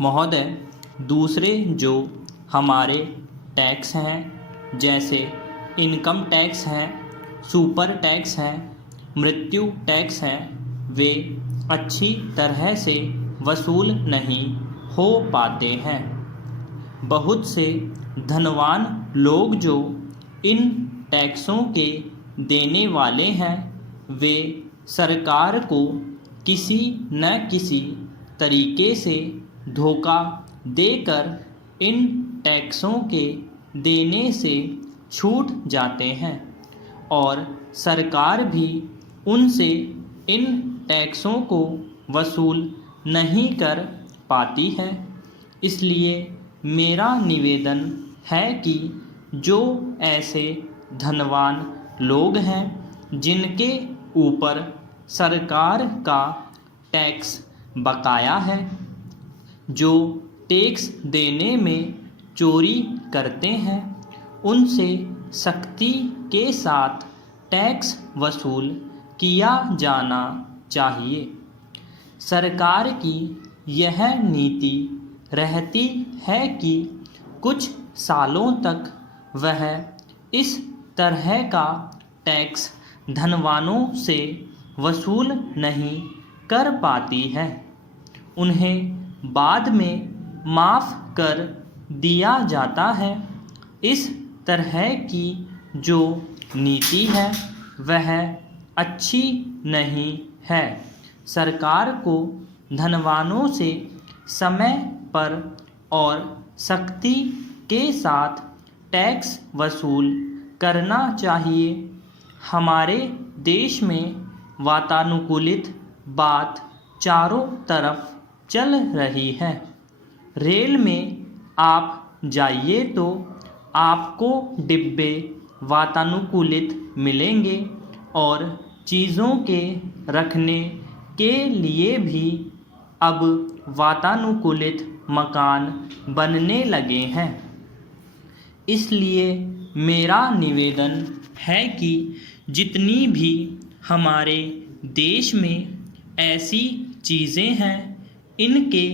महोदय, दूसरे जो हमारे टैक्स हैं, जैसे इनकम टैक्स हैं, सुपर टैक्स हैं, मृत्यु टैक्स हैं, वे अच्छी तरह से वसूल नहीं हो पाते हैं। बहुत से धनवान लोग जो इन टैक्सों के देने वाले हैं, वे सरकार को किसी न किसी तरीके से धोखा देकर इन टैक्सों के देने से छूट जाते हैं और सरकार भी उनसे इन टैक्सों को वसूल नहीं कर पाती है। इसलिए मेरा निवेदन है कि जो ऐसे धनवान लोग हैं जिनके ऊपर सरकार का टैक्स बकाया है, जो टैक्स देने में चोरी करते हैं, उनसे सख्ती के साथ टैक्स वसूल किया जाना चाहिए। सरकार की यह नीति रहती है कि कुछ सालों तक वह इस तरह का टैक्स धनवानों से वसूल नहीं कर पाती है। उन्हें बाद में माफ़ कर दिया जाता है। इस तरह की जो नीति है वह अच्छी नहीं है। सरकार को धनवानों से समय पर और सख्ती के साथ टैक्स वसूल करना चाहिए। हमारे देश में वातानुकूलित बात चारों तरफ चल रही है। रेल में आप जाइए तो आपको डिब्बे वातानुकूलित मिलेंगे और चीज़ों के रखने के लिए भी अब वातानुकूलित मकान बनने लगे हैं। इसलिए मेरा निवेदन है कि जितनी भी हमारे देश में ऐसी चीज़ें हैं, इनके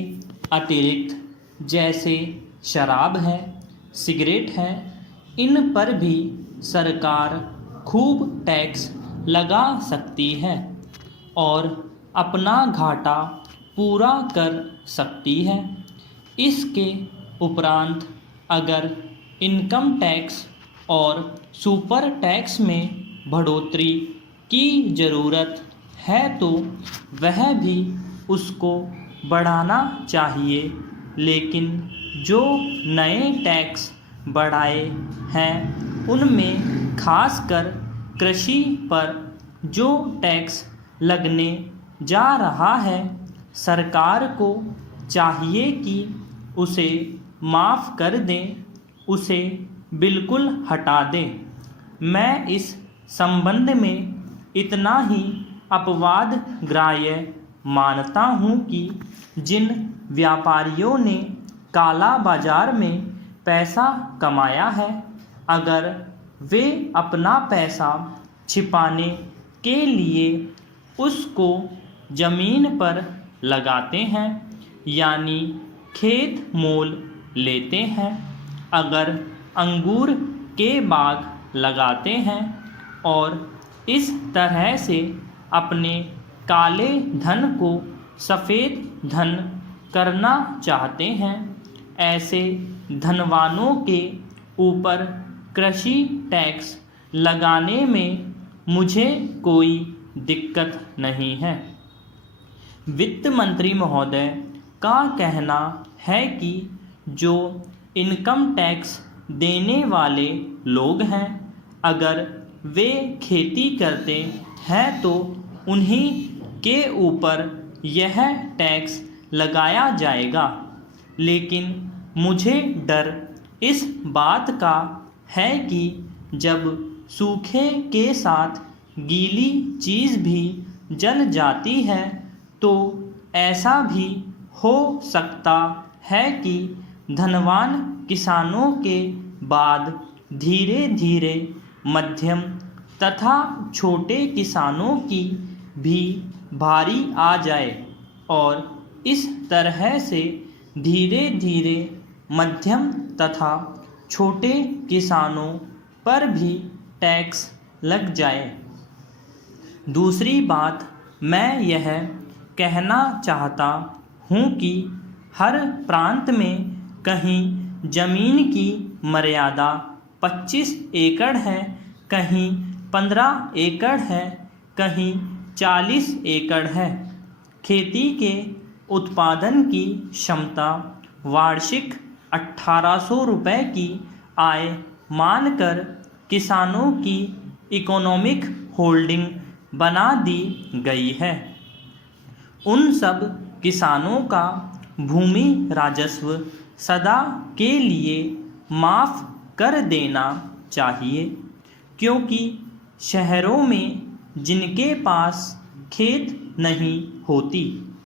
अतिरिक्त जैसे शराब है, सिगरेट है, इन पर भी सरकार खूब टैक्स लगा सकती है और अपना घाटा पूरा कर सकती है। इसके उपरांत अगर इनकम टैक्स और सुपर टैक्स में बढ़ोतरी की ज़रूरत है तो वह भी उसको बढ़ाना चाहिए। लेकिन जो नए टैक्स बढ़ाए हैं उनमें खासकर कृषि पर जो टैक्स लगने जा रहा है, सरकार को चाहिए कि उसे माफ़ कर दें, उसे बिल्कुल हटा दें। मैं इस संबंध में इतना ही अपवाद ग्राह्य मानता हूँ कि जिन व्यापारियों ने काला बाजार में पैसा कमाया है, अगर वे अपना पैसा छिपाने के लिए उसको ज़मीन पर लगाते हैं, यानी खेत मोल लेते हैं, अगर अंगूर के बाग लगाते हैं और इस तरह से अपने काले धन को सफ़ेद धन करना चाहते हैं, ऐसे धनवानों के ऊपर कृषि टैक्स लगाने में मुझे कोई दिक्कत नहीं है। वित्त मंत्री महोदय का कहना है कि जो इनकम टैक्स देने वाले लोग हैं, अगर वे खेती करते हैं तो उन्हीं के ऊपर यह टैक्स लगाया जाएगा। लेकिन मुझे डर इस बात का है कि जब सूखे के साथ गीली चीज़ भी जल जाती है तो ऐसा भी हो सकता है कि धनवान किसानों के बाद धीरे धीरे मध्यम तथा छोटे किसानों की भी बारी आ जाए और इस तरह से धीरे धीरे मध्यम तथा छोटे किसानों पर भी टैक्स लग जाए। दूसरी बात मैं यह कहना चाहता हूँ कि हर प्रांत में कहीं ज़मीन की मर्यादा 25 एकड़ है, कहीं 15 एकड़ है, कहीं 40 एकड़ है। खेती के उत्पादन की क्षमता वार्षिक 1800 रुपये की आय मानकर किसानों की इकोनॉमिक होल्डिंग बना दी गई है। उन सब किसानों का भूमि राजस्व सदा के लिए माफ़ कर देना चाहिए, क्योंकि शहरों में जिनके पास खेत नहीं होती